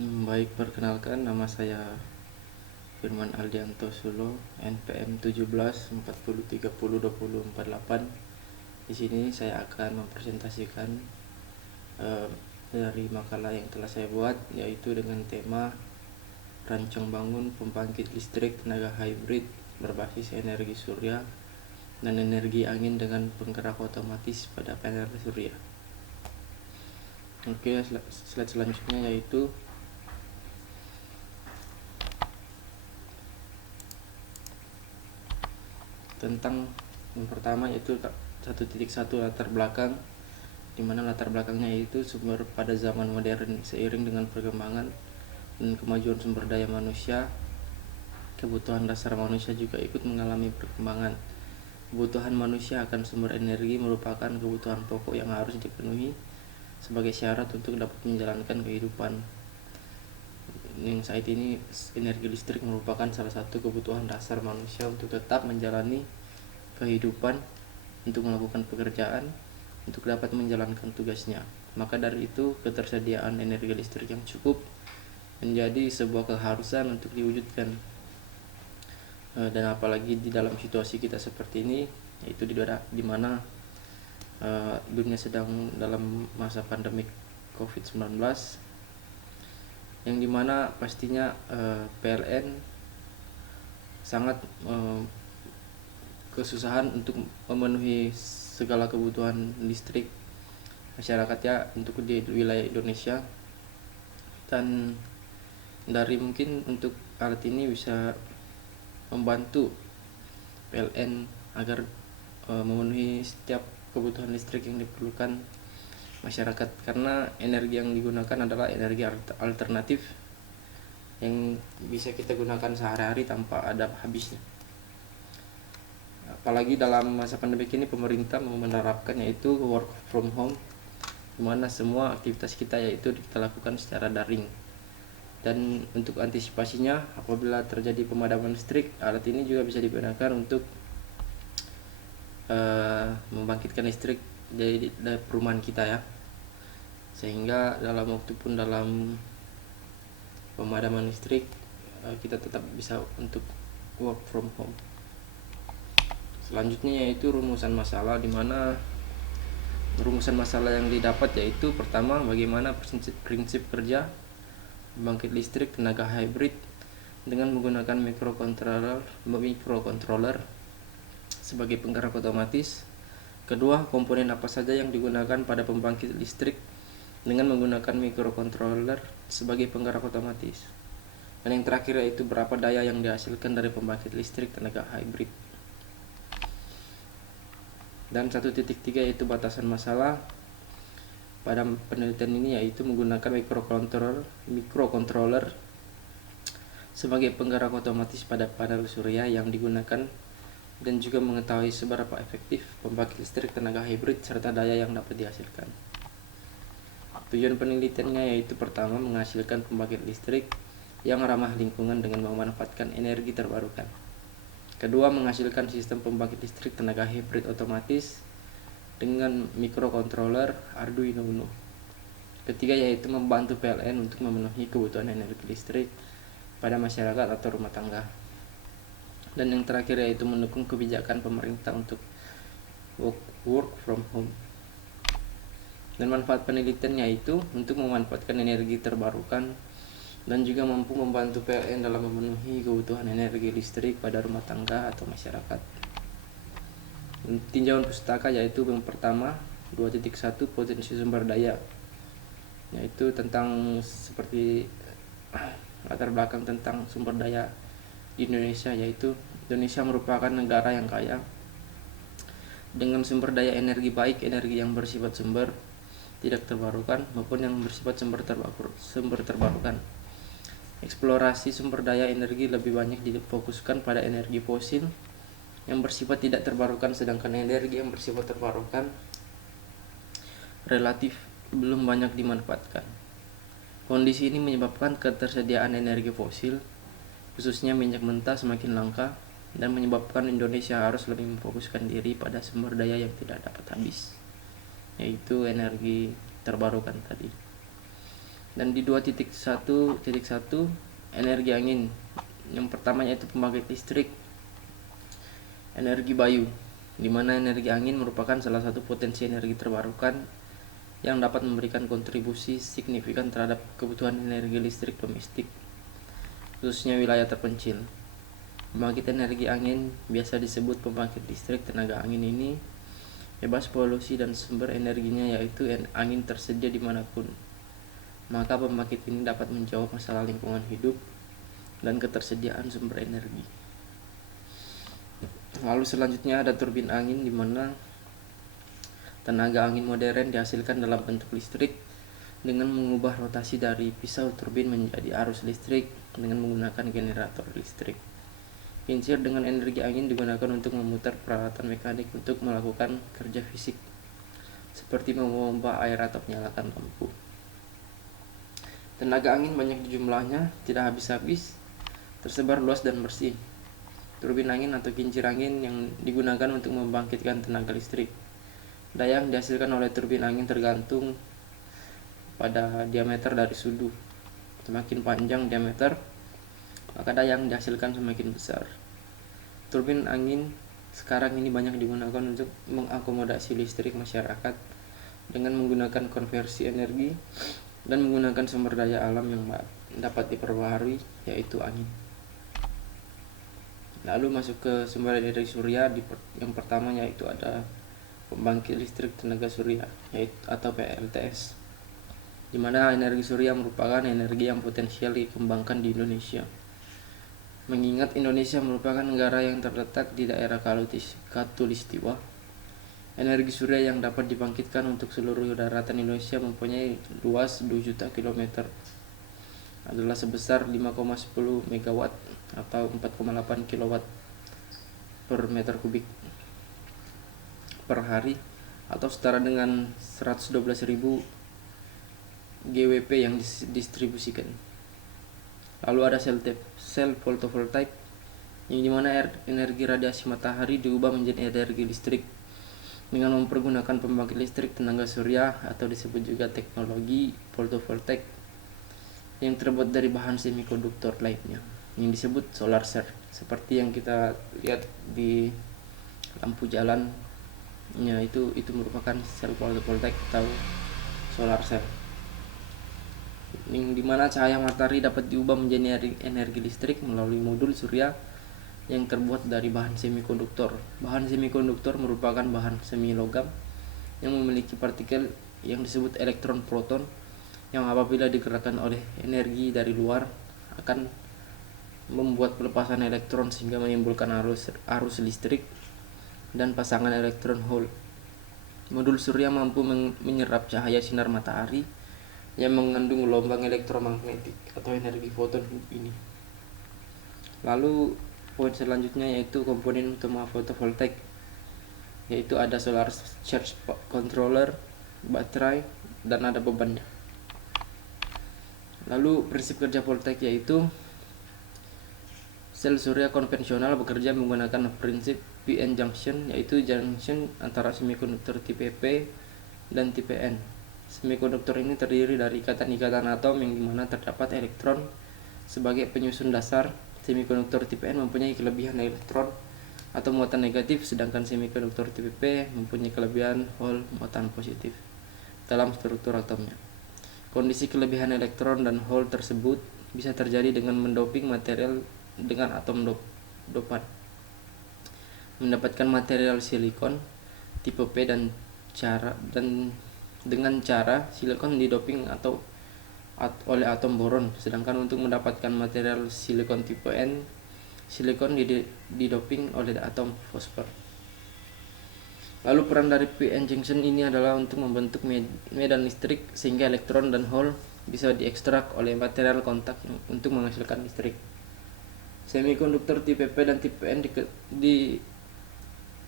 Baik, perkenalkan nama saya Firman Aldianto Sulo, NPM 17 40 30 20 48. Di sini saya akan mempresentasikan eh, dari makalah yang telah saya buat, yaitu dengan tema rancang bangun pembangkit listrik tenaga hybrid berbasis energi surya dan energi angin dengan penggerak otomatis pada panel surya. Oke, slide selanjutnya yaitu tentang yang pertama, yaitu 1.1 latar belakang, di mana latar belakangnya yaitu sumber pada zaman modern. Seiring dengan perkembangan dan kemajuan sumber daya manusia, kebutuhan dasar manusia juga ikut mengalami perkembangan. Kebutuhan manusia akan sumber energi merupakan kebutuhan pokok yang harus dipenuhi sebagai syarat untuk dapat menjalankan kehidupan. Yang saat ini energi listrik merupakan salah satu kebutuhan dasar manusia untuk tetap menjalani kehidupan, untuk melakukan pekerjaan, untuk dapat menjalankan tugasnya. Maka dari itu, ketersediaan energi listrik yang cukup menjadi sebuah keharusan untuk diwujudkan. Dan apalagi di dalam situasi kita seperti ini, yaitu di mana dunia sedang dalam masa pandemik COVID-19, yang dimana pastinya PLN sangat kesusahan untuk memenuhi segala kebutuhan listrik masyarakat ya untuk di wilayah Indonesia. Dan dari mungkin untuk alat ini bisa membantu PLN agar memenuhi setiap kebutuhan listrik yang diperlukan masyarakat, karena energi yang digunakan adalah energi alternatif yang bisa kita gunakan sehari-hari tanpa ada habisnya. Apalagi dalam masa pandemi ini pemerintah menerapkan yaitu work from home, di mana semua aktivitas kita yaitu kita lakukan secara daring. Dan untuk antisipasinya, apabila terjadi pemadaman listrik, alat ini juga bisa digunakan untuk membangkitkan listrik dari perumahan kita ya, sehingga dalam pemadaman listrik kita tetap bisa untuk work from home. Selanjutnya yaitu rumusan masalah, di mana rumusan masalah yang didapat yaitu pertama, bagaimana prinsip kerja pembangkit listrik tenaga hybrid dengan menggunakan microcontroller sebagai penggerak otomatis. Kedua, komponen apa saja yang digunakan pada pembangkit listrik dengan menggunakan microcontroller sebagai penggerak otomatis. Dan yang terakhir yaitu berapa daya yang dihasilkan dari pembangkit listrik tenaga hybrid. Dan 1.3 yaitu batasan masalah pada penelitian ini, yaitu menggunakan microcontroller sebagai penggerak otomatis pada panel surya yang digunakan, dan juga mengetahui seberapa efektif pembangkit listrik tenaga hybrid serta daya yang dapat dihasilkan. Tujuan penelitiannya yaitu pertama, menghasilkan pembangkit listrik yang ramah lingkungan dengan memanfaatkan energi terbarukan. Kedua, menghasilkan sistem pembangkit listrik tenaga hybrid otomatis dengan microcontroller Arduino Uno. Ketiga, yaitu membantu PLN untuk memenuhi kebutuhan energi listrik pada masyarakat atau rumah tangga. Dan yang terakhir yaitu mendukung kebijakan pemerintah untuk work from home. Dan manfaat penelitiannya yaitu untuk memanfaatkan energi terbarukan dan juga mampu membantu PLN dalam memenuhi kebutuhan energi listrik pada rumah tangga atau masyarakat. Tinjauan pustaka yaitu yang pertama 2.1 potensi sumber daya, yaitu tentang seperti latar belakang tentang sumber daya di Indonesia, yaitu Indonesia merupakan negara yang kaya dengan sumber daya energi, baik energi yang bersifat sumber tidak terbarukan maupun yang bersifat sumber terbarukan. Eksplorasi sumber daya energi lebih banyak difokuskan pada energi fosil yang bersifat tidak terbarukan, sedangkan energi yang bersifat terbarukan relatif belum banyak dimanfaatkan. Kondisi ini menyebabkan ketersediaan energi fosil, khususnya minyak mentah, semakin langka, dan menyebabkan Indonesia harus lebih memfokuskan diri pada sumber daya yang tidak dapat habis, yaitu energi terbarukan tadi. Dan di 2.1.1 energi angin. Yang pertama yaitu pembangkit listrik energi bayu, di mana energi angin merupakan salah satu potensi energi terbarukan yang dapat memberikan kontribusi signifikan terhadap kebutuhan energi listrik domestik, khususnya wilayah terpencil. Pembangkit energi angin biasa disebut pembangkit listrik tenaga angin ini bebas polusi dan sumber energinya yaitu angin tersedia dimanapun. Maka pembangkit ini dapat menjawab masalah lingkungan hidup dan ketersediaan sumber energi. Lalu selanjutnya ada turbin angin, di mana tenaga angin modern dihasilkan dalam bentuk listrik dengan mengubah rotasi dari pisau turbin menjadi arus listrik dengan menggunakan generator listrik. Kincir dengan energi angin digunakan untuk memutar peralatan mekanik untuk melakukan kerja fisik, seperti memompa air atau menyalakan lampu. Tenaga angin banyak jumlahnya, tidak habis-habis, tersebar luas dan bersih. Turbin angin atau kincir angin yang digunakan untuk membangkitkan tenaga listrik. Daya yang dihasilkan oleh turbin angin tergantung pada diameter dari sudu. Semakin panjang diameter, maka daya yang dihasilkan semakin besar. Turbin angin sekarang ini banyak digunakan untuk mengakomodasi listrik masyarakat dengan menggunakan konversi energi dan menggunakan sumber daya alam yang dapat diperbaharui, yaitu angin. Lalu masuk ke sumber energi surya. Yang pertama yaitu ada pembangkit listrik tenaga surya atau PLTS, di mana energi surya merupakan energi yang potensial dikembangkan di Indonesia. Mengingat Indonesia merupakan negara yang terletak di daerah Khatulistiwa, energi surya yang dapat dibangkitkan untuk seluruh daratan Indonesia mempunyai luas 2 juta km adalah sebesar 5,10 MW atau 4,8 kW per meter kubik per hari, atau setara dengan 112.000 GWP yang didistribusikan. Lalu ada sel fotovoltaik, yang dimana energi radiasi matahari diubah menjadi energi listrik dengan mempergunakan pembangkit listrik tenaga surya atau disebut juga teknologi fotovoltaik yang terbuat dari bahan semikonduktor lainnya yang disebut solar cell, seperti yang kita lihat di lampu jalan ya, itu merupakan sel fotovoltaik atau solar cell, yang dimana cahaya matahari dapat diubah menjadi energi listrik melalui modul surya yang terbuat dari bahan semikonduktor. Bahan semikonduktor merupakan bahan semi logam yang memiliki partikel yang disebut elektron proton, yang apabila digerakkan oleh energi dari luar akan membuat pelepasan elektron sehingga menimbulkan arus listrik dan pasangan elektron hole. Modul surya mampu menyerap cahaya sinar matahari yang mengandung gelombang elektromagnetik atau energi foton ini. Lalu poin selanjutnya yaitu komponen utama fotovoltaik, yaitu ada solar charge controller, baterai, dan ada bebannya. Lalu prinsip kerja voltaik yaitu sel surya konvensional bekerja menggunakan prinsip PN junction, yaitu junction antara semikonduktor tipe P dan tipe N. Semikonduktor ini terdiri dari ikatan-ikatan atom yang dimana terdapat elektron sebagai penyusun dasar. Semikonduktor tipe N mempunyai kelebihan elektron atau muatan negatif, sedangkan semikonduktor tipe P mempunyai kelebihan hole muatan positif dalam struktur atomnya. Kondisi kelebihan elektron dan hole tersebut bisa terjadi dengan mendoping material dengan atom dopan. Mendapatkan material silikon tipe P dengan cara silikon didoping oleh atom boron, sedangkan untuk mendapatkan material silikon tipe N, silikon didoping oleh atom fosfor. Lalu peran dari PN junction ini adalah untuk membentuk medan listrik sehingga elektron dan hole bisa diekstrak oleh material kontak untuk menghasilkan listrik. Semikonduktor tipe P dan tipe N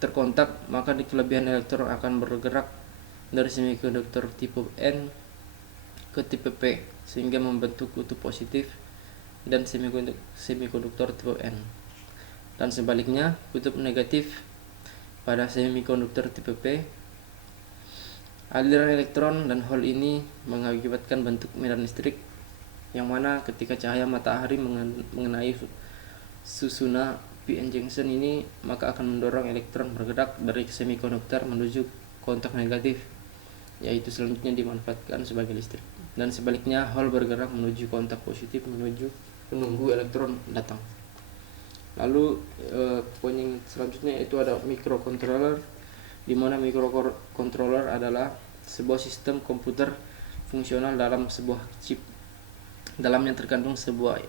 terkontak, maka kelebihan elektron akan bergerak dari semikonduktor tipe N ke tipe P sehingga membentuk kutub positif dan semikonduktor tipe N. Dan sebaliknya, kutub negatif pada semikonduktor tipe P Aliran elektron dan hole ini mengakibatkan bentuk medan listrik yang mana ketika cahaya matahari mengenai susunan p-n junction ini, maka akan mendorong elektron bergerak dari semikonduktor menuju kontak negatif, yaitu selanjutnya dimanfaatkan sebagai listrik. Dan sebaliknya, hole bergerak menuju kontak positif menuju menunggu elektron datang. Lalu poin yang selanjutnya itu ada microcontroller, di mana microcontroller adalah sebuah sistem komputer fungsional dalam sebuah chip. Dalamnya terkandung sebuah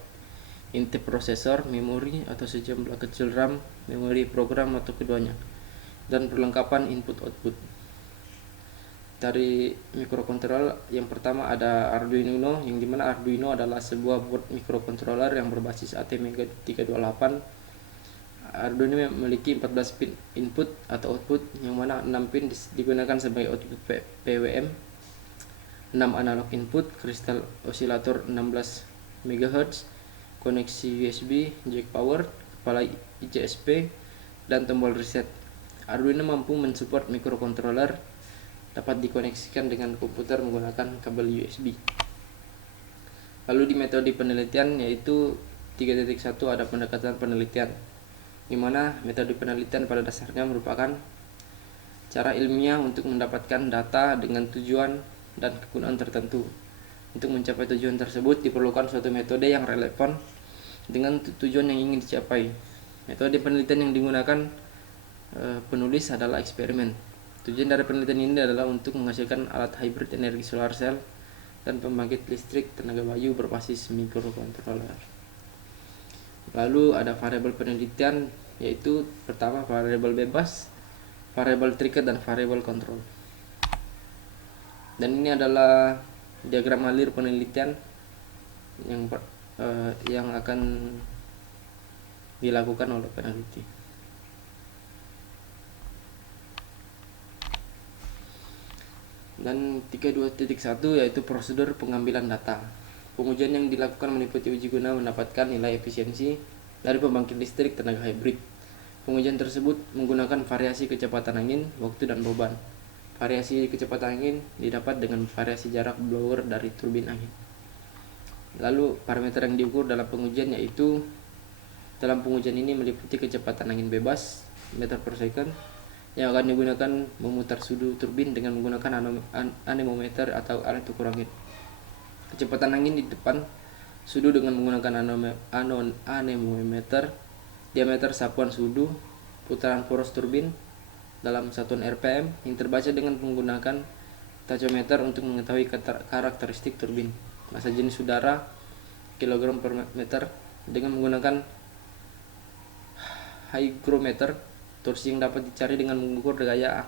inti prosesor, memori atau sejumlah kecil RAM, memori program atau keduanya, dan perlengkapan input-output. Dari microcontroller yang pertama ada Arduino Uno, yang dimana Arduino adalah sebuah board microcontroller yang berbasis ATmega328. Arduino memiliki 14 pin input atau output, yang mana 6 pin digunakan sebagai output PWM, 6 analog input, kristal osilator 16 MHz, koneksi USB, jack power, kepala ICSP, dan tombol reset. Arduino mampu mensupport microcontroller dapat dikoneksikan dengan komputer menggunakan kabel USB. Lalu di metode penelitian yaitu 3.1 ada pendekatan penelitian, di mana metode penelitian pada dasarnya merupakan cara ilmiah untuk mendapatkan data dengan tujuan dan kegunaan tertentu. Untuk mencapai tujuan tersebut diperlukan suatu metode yang relevan dengan tujuan yang ingin dicapai. Metode penelitian yang digunakan penulis adalah eksperimen. Tujuan dari penelitian ini adalah untuk menghasilkan alat hybrid energi solar cell dan pembangkit listrik tenaga bayu berbasis microcontroller. Lalu ada variabel penelitian, yaitu pertama variabel bebas, variabel trigger, dan variabel control. Dan ini adalah diagram alir penelitian yang akan dilakukan oleh peneliti. Dan 3.2.1 yaitu prosedur pengambilan data. Pengujian yang dilakukan meliputi uji guna mendapatkan nilai efisiensi dari pembangkit listrik tenaga hybrid. Pengujian tersebut menggunakan variasi kecepatan angin, waktu, dan beban. Variasi kecepatan angin didapat dengan variasi jarak blower dari turbin angin. Lalu parameter yang diukur dalam pengujian yaitu dalam pengujian ini meliputi kecepatan angin bebas meter per second yang akan digunakan memutar sudu turbin dengan menggunakan anemometer atau alat ukur angin. Kecepatan angin di depan sudu dengan menggunakan anemometer, diameter sapuan sudu, putaran poros turbin dalam satuan RPM yang terbaca dengan menggunakan tachometer untuk mengetahui karakteristik turbin. Massa jenis udara kilogram per meter dengan menggunakan hygrometer. Torsi yang dapat dicari dengan mengukur gaya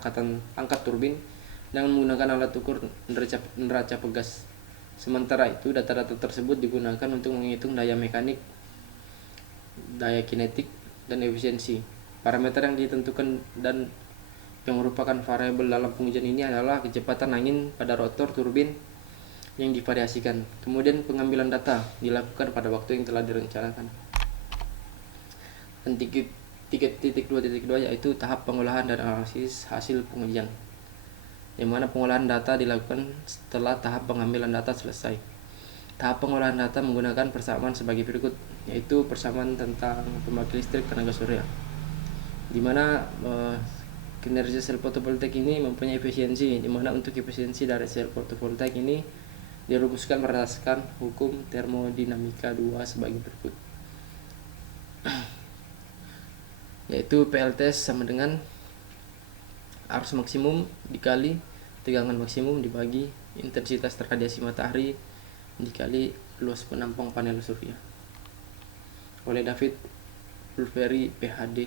angkat turbin dengan menggunakan alat ukur neraca pegas. Sementara itu, data-data tersebut digunakan untuk menghitung daya mekanik, daya kinetik, dan efisiensi. Parameter yang ditentukan dan yang merupakan variabel dalam pengujian ini adalah kecepatan angin pada rotor turbin yang divariasikan. Kemudian pengambilan data dilakukan pada waktu yang telah direncanakan. Dan 3.2.2 yaitu tahap pengolahan dan analisis hasil pengujian, di mana pengolahan data dilakukan setelah tahap pengambilan data selesai. Tahap pengolahan data menggunakan persamaan sebagai berikut, yaitu persamaan tentang pembangkit listrik tenaga surya, di mana kinerja sel fotovoltaik ini mempunyai efisiensi, di mana untuk efisiensi dari sel fotovoltaik ini dirumuskan berdasarkan hukum termodinamika 2 sebagai berikut. Yaitu PLTS sama dengan arus maksimum dikali tegangan maksimum dibagi intensitas terradiasi matahari dikali luas penampang panel surya, oleh David Pulveri PhD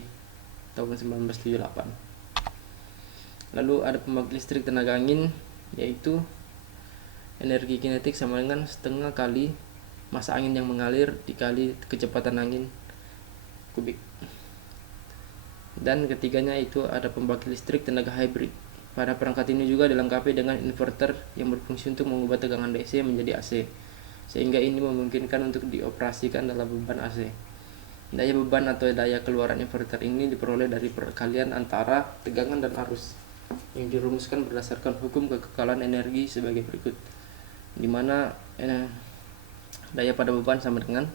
tahun 1978. Lalu ada pembangkit listrik tenaga angin, yaitu energi kinetik sama dengan setengah kali massa angin yang mengalir dikali kecepatan angin kubik. Dan ketiganya itu ada pembangkit listrik tenaga hybrid. Pada perangkat ini juga dilengkapi dengan inverter yang berfungsi untuk mengubah tegangan DC menjadi AC, sehingga ini memungkinkan untuk dioperasikan dalam beban AC. Daya beban atau daya keluaran inverter ini diperoleh dari perkalian antara tegangan dan arus. yang dirumuskan berdasarkan hukum kekekalan energi sebagai berikut, di mana daya pada beban sama dengan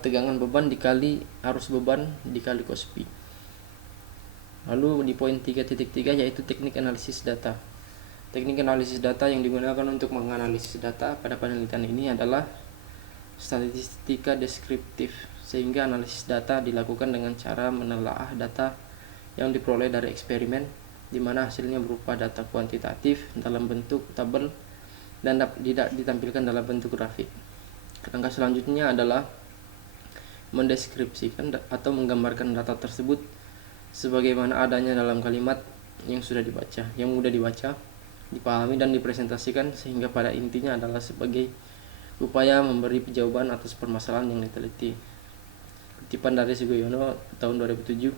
tegangan beban dikali arus beban dikali cos P. Lalu di poin 3.3 yaitu teknik analisis data. Teknik analisis data yang digunakan untuk menganalisis data pada penelitian ini adalah statistika deskriptif, sehingga analisis data dilakukan dengan cara menelaah data yang diperoleh dari eksperimen, di mana hasilnya berupa data kuantitatif dalam bentuk tabel dan tidak ditampilkan dalam bentuk grafik. Langkah selanjutnya adalah mendeskripsikan atau menggambarkan data tersebut sebagaimana adanya dalam kalimat yang mudah dibaca, dipahami dan dipresentasikan, sehingga pada intinya adalah sebagai upaya memberi jawaban atas permasalahan yang diteliti. Kutipan dari Sugoyono tahun 2007,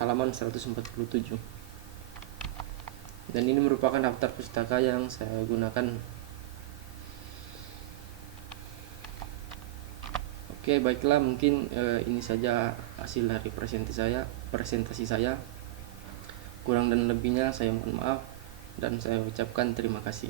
halaman 147. Dan ini merupakan daftar pustaka yang saya gunakan. Oke, baiklah, mungkin ini saja hasil dari presentasi saya. Kurang dan lebihnya saya mohon maaf dan saya ucapkan terima kasih.